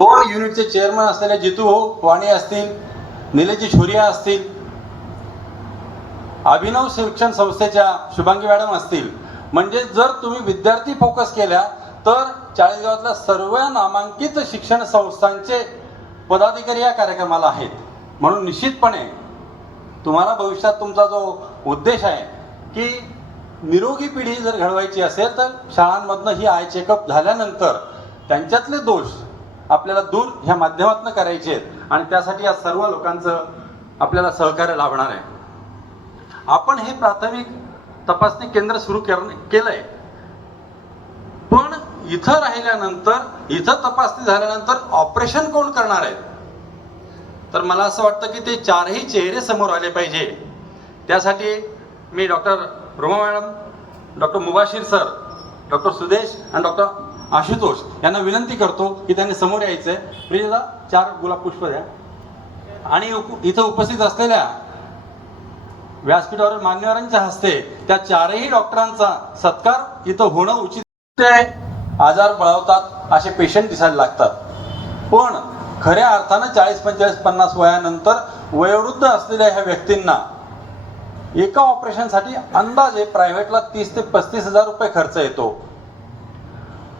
दोन युनिटचे चेअरमन असलेले जितू हो, वाणी असतील निलेजी छोरिया असतील अभिनव शिक्षण संस्थेच्या शुभांगी मॅडम असतील. म्हणजे जर तुम्ही विद्यार्थी फोकस केल्या तर चाळीसगावातल्या सर्व नामांकित शिक्षण संस्थांचे पदाधिकारी या कार्यक्रमाला आहेत. म्हणून निश्चितपणे तुम्हाला भविष्यात तुमचा जो उद्देश आहे की निरोगी पिढी जर घडवायची असेल तर शाळांमधनं ही आय चेकअप झाल्यानंतर त्यांच्यातले दोष आपल्याला दूर ह्या माध्यमातून करायचे आहेत. आणि त्यासाठी या सर्व लोकांचं आपल्याला सहकार्य लाभणार आहे. आपण हे प्राथमिक तपासणी केंद्र सुरू केलंय. पण इथं राहिल्यानंतर इथं तपासणी झाल्यानंतर ऑपरेशन कोण करणार आहेत तर मला असं वाटतं की ते चारही चेहरे समोर आले पाहिजे. त्यासाठी मी doctor Ruma madam doctor Mubashir sir doctor Sudesh आणि डॉक्टर आशुतोष यांना विनंती करतो की त्यांनी समोर यायचं आहे प्रियदा चार गुलाब पुष्प द्या. आणि इथं उपस्थित असलेल्या व्यासपीठावर मान्यवरांच्या हस्ते त्या चारही डॉक्टरांचा सत्कार इथं होणं उचित आजार बळावतात असे पेशंट दिसायला लागतात. पण खऱ्या अर्थानं चाळीस पंचेचाळीस पन्नास वयानंतर वयोवृद्ध असलेल्या ह्या व्यक्तींना एका ऑपरेशनसाठी अंदाजे प्रायव्हेटला तीस ते पस्तीस हजार रुपये खर्च येतो.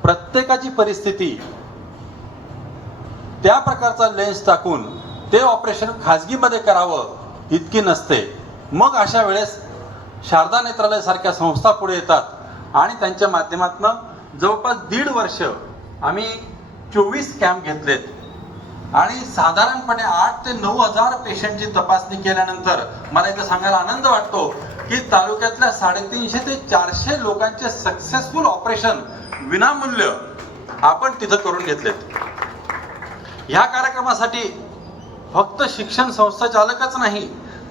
प्रत्येकाची परिस्थिती त्या प्रकारचा लेन्स टाकून ते ऑपरेशन खाजगीमध्ये करावं इतकी नसते. मग अशा वेळेस शारदा नेत्रालय सारख्या संस्था पुढे येतात आणि त्यांच्या माध्यमातून जवळपास दीड वर्ष आम्ही चोवीस कॅम्प घेतलेत. आणि साधारणपणे आठ ते नऊ हजार पेशंटची तपासणी केल्यानंतर मला इथं सांगायला आनंद वाटतो की तालुक्यातल्या साडेतीनशे ते चारशे लोकांचे सक्सेसफुल ऑपरेशन विनामूल्य आपण तिथं करून घेतलेत. ह्या कार्यक्रमासाठी फक्त शिक्षण संस्था चालकच नाही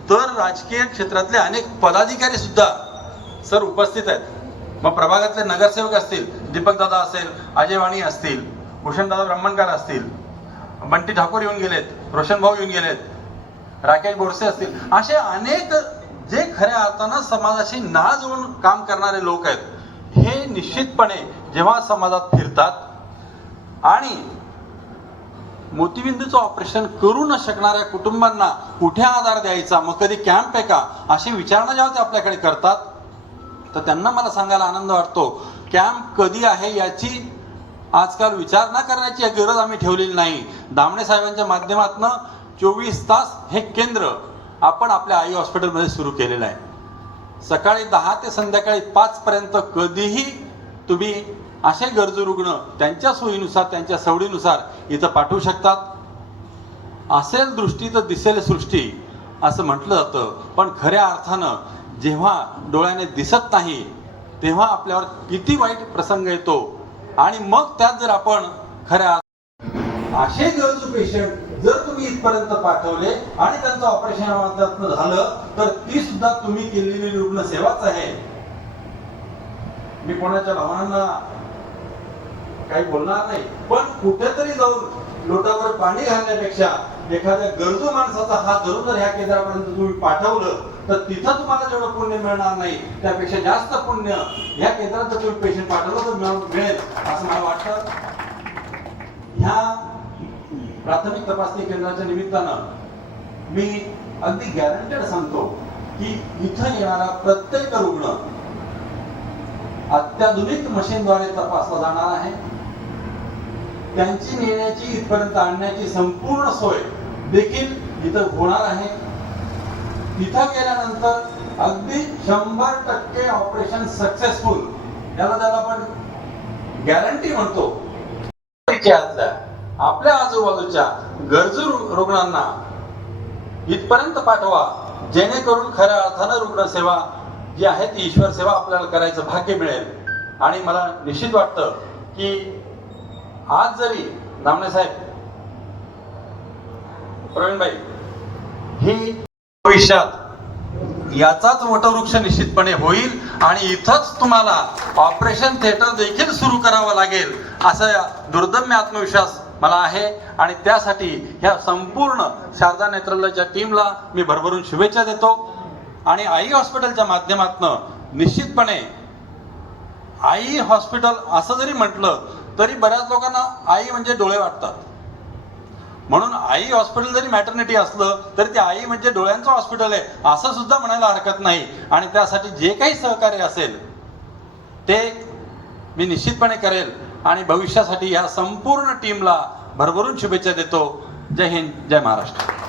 तर राजकीय क्षेत्रातले अनेक पदाधिकारी सुद्धा सर उपस्थित आहेत. मग प्रभागातले नगरसेवक असतील दीपकदादा असेल अजय वाणी असतील भूषण दादा ब्रह्मणकर असतील बंटी ठाकूर येऊन गेलेत रोशन भाऊ येऊन गेलेत राकेश बोरसे असतील असे अनेक जे खऱ्या अर्थानं समाजाशी नाळ जुळून काम करणारे लोक आहेत. निश्चितपणे जेव्हा समाजात फिरतात आणि मोतीबिंदूचं ऑपरेशन करू न शकणाऱ्या कुटुंबांना कुठे आधार द्यायचा मग कधी कॅम्प आहे का अशी विचारणा जेव्हा ते आपल्याकडे करतात तर त्यांना मला सांगायला आनंद वाटतो कॅम्प कधी आहे याची आजकाल विचार न करण्याची गरज आम्ही ठेवलेली नाही. दामणे साहेबांच्या माध्यमातून चोवीस तास हे केंद्र आपण आपल्या आई हॉस्पिटलमध्ये सुरू केलेलं आहे. सकाळी दहा ते संध्याकाळी पाच पर्यंत कधीही तुम्ही असे गरजू रुग्ण त्यांच्या सोयीनुसार त्यांच्या सवडीनुसार इथं पाठवू शकतात. असेल दृष्टी तर दिसेल सृष्टी असं म्हटलं जातं. पण खऱ्या अर्थानं जेव्हा डोळ्याने दिसत नाही तेव्हा आपल्यावर किती वाईट प्रसंग येतो. आणि मग त्यात जर आपण खऱ्या असे गरजू पेशंट जर तुम्ही इथपर्यंत पाठवले आणि त्यांचं ऑपरेशन झालं तर ती सुद्धा तुम्ही केलेली रुग्ण सेवाच आहे. मी कोणाच्या भावनांना काही बोलणार नाही. पण कुठेतरी जाऊन लोटावर पाणी घालण्यापेक्षा एखाद्या गरजू माणसाचा हात धरून जर ह्या केंद्रापर्यंत तुम्ही पाठवलं तर तिथं तुम्हाला जेवढं पुण्य मिळणार नाही त्यापेक्षा जास्त पुण्य ह्या केंद्रात जर तुम्ही पेशंट पाठवलं तर मिळेल असं मला वाटतं. ह्या प्राथमिक तपासणी केंद्राच्या निमित्तानं मी अगदी गॅरंटेड सांगतो की इथं येणारा प्रत्येक रुग्ण अत्याधुनिक मशीनद्वारे तपासला जाणार आहे. त्यांची नेण्याची इथपर्यंत आणण्याची संपूर्ण सोय देखील इथं होणार आहे. तिथं गेल्यानंतर अगदी शंभर टक्के ऑपरेशन सक्सेसफुल. याला त्याला आपण गॅरंटी म्हणतो. आपल्या आजूबाजूच्या गरजू रुग्णांना इथपर्यंत पाठवा. जेणेकरून खऱ्या अर्थानं रुग्णसेवा जी आहे ती ईश्वर सेवा आपल्याला करायचं भाग्य मिळेल. आणि मला निश्चित वाटतं की आज जरी नामने साहेब प्रवीणबाई ही भविष्यात याचाच वटवृक्ष निश्चितपणे होईल आणि इथंच तुम्हाला ऑपरेशन थिएटर देखील सुरू करावं लागेल असा दुर्दम्य आत्मविश्वास मला आहे. आणि त्यासाठी ह्या संपूर्ण शारदा नेत्रालयाच्या टीमला मी भरभरून शुभेच्छा देतो. आणि आई हॉस्पिटलच्या माध्यमातून निश्चितपणे आई हॉस्पिटल असं जरी म्हटलं तरी बऱ्याच लोकांना आई म्हणजे डोळे वाटतात. म्हणून आई हॉस्पिटल जरी मॅटर्निटी असलं तरी ते आई म्हणजे डोळ्यांचं हॉस्पिटल आहे असं सुद्धा म्हणायला हरकत नाही. आणि त्यासाठी जे काही सहकार्य असेल ते मी निश्चितपणे करेल. आणि भविष्यासाठी या संपूर्ण टीमला भरभरून शुभेच्छा देतो. जय हिंद जय महाराष्ट्र.